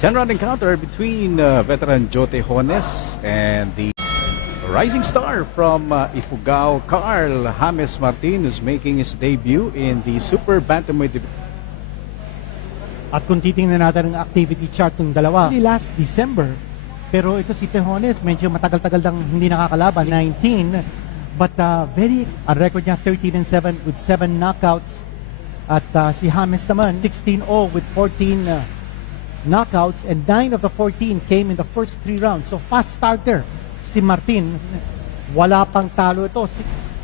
10-round encounter between veteran Joe Tejones and the rising star from Ifugao, Carl James Martin, who's making his debut in the Super Bantamweight division. At kung titingnan natin ang activity chart ng dalawa, last December, pero ito si Tejones, medyo matagal-tagal nang hindi nakakalaban, 19, but ang record niya 13-7 with 7 knockouts. At si James naman, 16-0 with 14 knockouts, and 9 of the 14 came in the first 3 rounds. So fast starter si Martin, wala pang talo ito.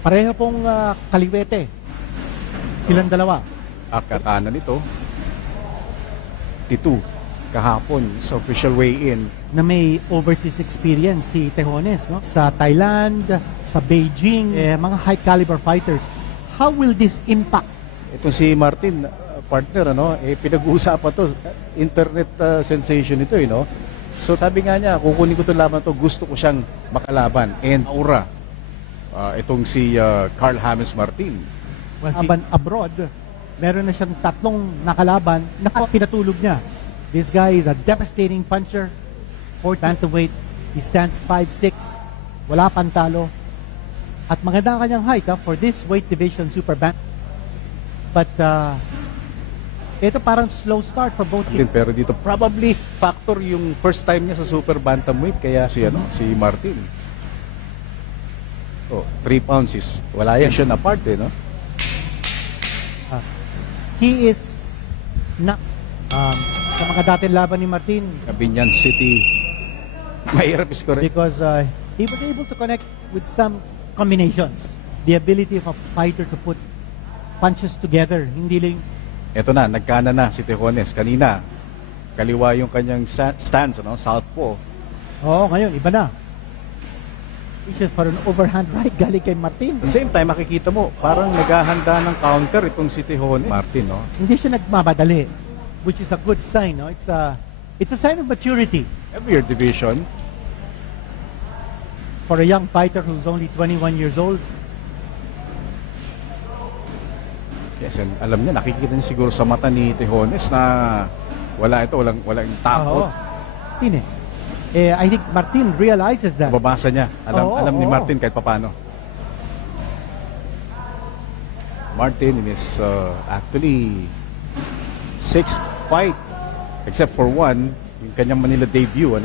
Pareho pong kaliwete silang dalawa. Kakakanan nito, Titu, kahapon sa official weigh-in. Na may overseas experience si Tejones, no? Sa Thailand, sa Beijing, mga high caliber fighters. How will this impact? Ito si Martin, partner, pinag-uusapan to, internet sensation ito, no? So sabi nga niya, kukunin ko itong laban to, gusto ko siyang makalaban. And aura, itong si Carl James Martin. Well, abroad, meron na siyang 3 nakalaban na pinatulog niya. This guy is a devastating puncher. 4th bantamweight. He stands 5'6". Wala pang talo. At maganda ang kanyang height for this weight division super bant. But ito parang slow start for both teams. Pero dito probably factor yung first time niya sa super bantamweight, kaya si Martin. 3 pounds is wala yan siya apart, no? He is not sa mga dating laban ni Martin, Binyan City, mahirap score. because he was able to connect with some combinations. The ability of a fighter to put punches together. Hindi lang. Ito na, nagkana na si Tejones. Kanina, kaliwa yung kanyang stance, southpaw. Oo, ngayon, iba na. For an overhand right galing kay Martin. At the same time, makikita mo, parang naghahanda ng counter itong si Tejones. Martin, no? Hindi siya nagmamadali, which is a good sign. No? It's a sign of maturity Heavier division. for a young fighter who's only 21 years old. Yes, and alam niya, nakikita niya siguro sa mata ni Tejones na walang takot. Oo. Tine. I think Martin realizes that. Babasa niya. Alam ni Martin kahit papano. Martin in his actually 6th fight, except for one, yung kanyang Manila debut,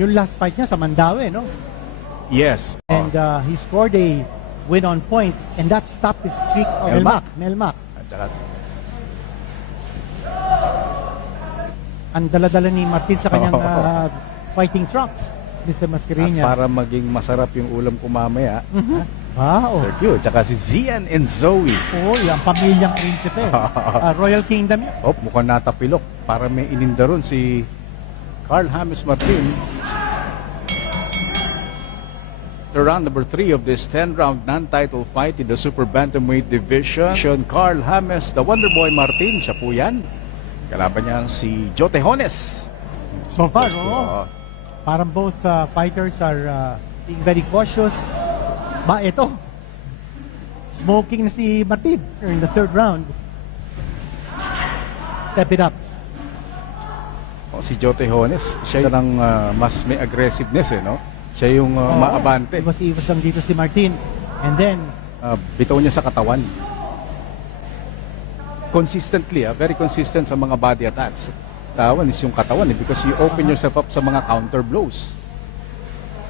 Yung last fight niya sa Mandaue, no? Yes. And he scored a win on points, and that stopped his streak of Melmac. At saka, Ang dala-dala ni Martin sa kanyang fighting trunks, Mr. Mascareñas. para maging masarap yung ulam ko mamaya, Wow. Sir Q, tsaka si Zian and Zoe. Oh, yung pamilyang prinsipe. Royal Kingdom yun. Mukhang natapilok. Para may ininda ron si Carl James Martin. The round number 3 of this 10-round non-title fight in the Super Bantamweight division. Carl James, the Wonder Boy Martin, siya po yan. Kalaban niya si Joe Tejones. So far, parang both fighters are being very cautious. Ito, smoking na si Martin in the 3rd round. Step it up. Si Joe Tejones, siya yung mas may aggressiveness, no? Siya yung maabante. Iwas lang dito si Martin. And then, Bitaw niya sa katawan. Consistently, very consistent sa mga body attacks. Tawan is yung katawan, because you open yourself up sa mga counter blows.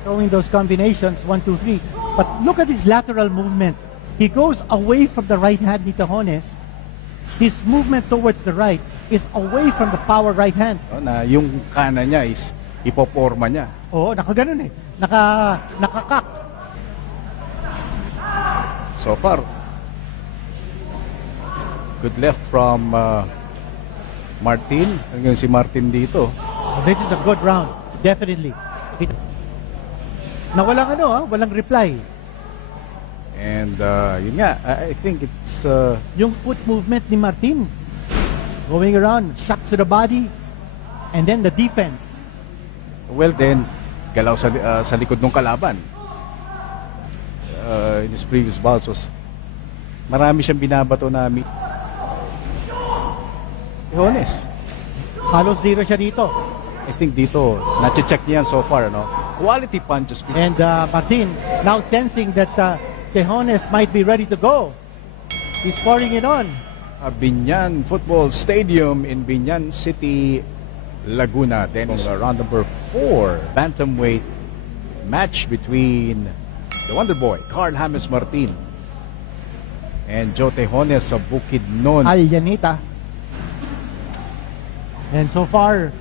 throwing those combinations, 1, 2, 3. But look at his lateral movement. He goes away from the right hand ni Tejones. His movement towards the right is away from the power right hand. Na yung kanan niya is ipoporma niya. Oo, nakaganon nakakak. So far, good left from Martin. Hanggang si Martin dito. This is a good round, definitely. Na walang reply. And yun nga, I think it's... Yung foot movement ni Martin, going around, shots to the body, and then the defense. well then, galaw sa likod ng kalaban. In his previous bouts was marami siyang binabato na Tejones. Halos zero siya dito. I think dito, na-check niya yan so far, no? Quality punches. And Martin now sensing that Tejones might be ready to go. He's pouring it on. Binyan Football Stadium in Binyan City, Laguna. Then round number 4, bantamweight match between the Wonder Boy, Carl James Martin, and Joe Tejones of Bukidnon. Alyanita. And so far,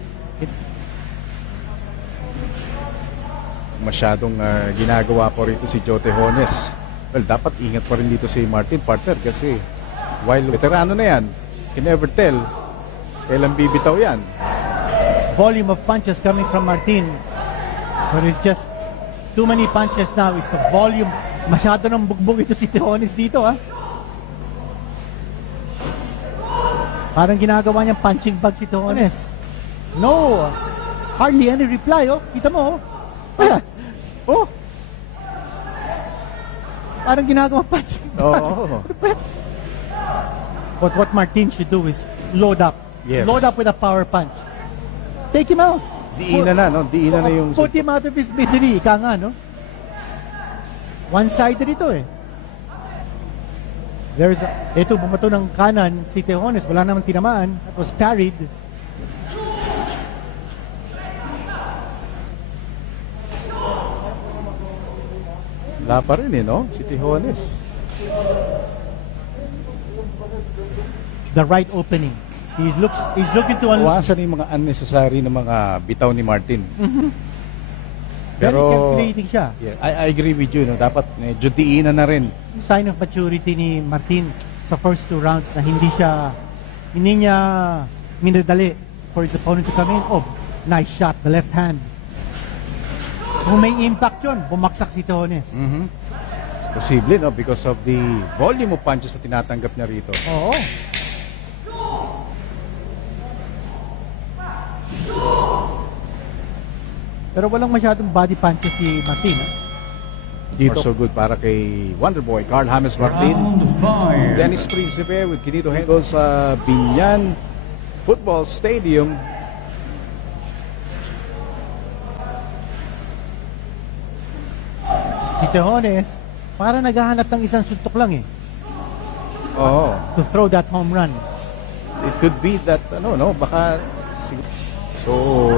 Masyadong ginagawa po rito si Joe Tejones. Well, dapat ingat pa rin dito si Martin, partner, kasi while veterano na yan, can never tell kailan bibitaw yan. volume of punches coming from Martin. But it's just too many punches now. It's a volume. Masyado ng bugbog ito si Tejones dito, ha? Parang ginagawa niyang punching bag si Tejones. No! Hardly any reply, oh. Kita mo, oh. Ayan. Oh! Parang ginagawa punching bag. Oo. But what Martin should do is load up. Yes. Load up with a power punch. Take him out. Diinan na, no? Diinan na yung... Put him out of his misery. Ika nga, no? One-sided ito, eh. Ito, bumato ng kanan si Tejones. Wala namang tinamaan. That was parried. Wala pa rin, eh, no? Si Tejones. The right opening. He's looking to unlock. Iwasan yung mga unnecessary na mga bitaw ni Martin. Very calculating siya. Yeah, I agree with you, no? Dapat medyo diinan na rin. Sign of maturity ni Martin sa first 2 rounds na hindi niya minadali for his opponent to come in. Oh, nice shot, the left hand. Kung may impact yun, bumaksak si Tejones. Posible, no? Because of the volume of punches na tinatanggap niya rito. Oo. Pero walang masyadong body punches si Martin. Dito so good para kay Wonderboy, Carl James Martin. Round 5. Dennis Principe with Quinito Henkel sa Binyan Football Stadium. Si Tejones, para naghahanap ng isang suntok lang eh. Oo. To throw that home run. It could be that, baka... So,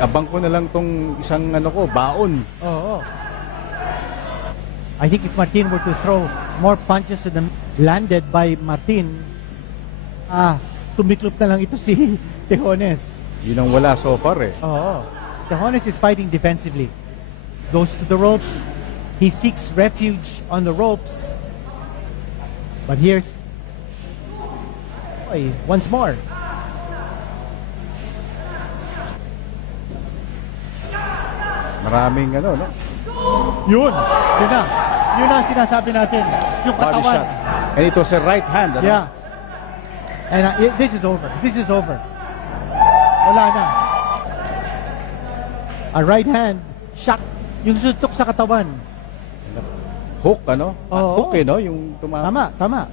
iabang ko na lang tong isang baon. Oo. I think if Martin were to throw more punches to them landed by Martin, tumiklop na lang ito si Tejones. Yun ang wala so far, eh. Oo. Tejones is fighting defensively. Goes to the ropes. He seeks refuge on the ropes. But here's once more. Maraming no? Yun na. Yun ang sinasabi natin. Yung Body katawan. shot. And it was a right hand, ano? Yeah. And this is over. This is over. Wala na. A right hand shot. Yung suntok sa katawan. Hook, ano? Oo. Hook, no? Yung tumama. Tama.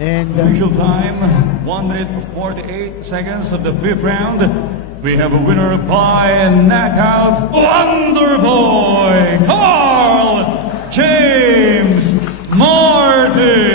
And Official time, 1 minute 48 seconds of the 5th round. We have a winner by knockout, Wonderboy, Carl James Martin.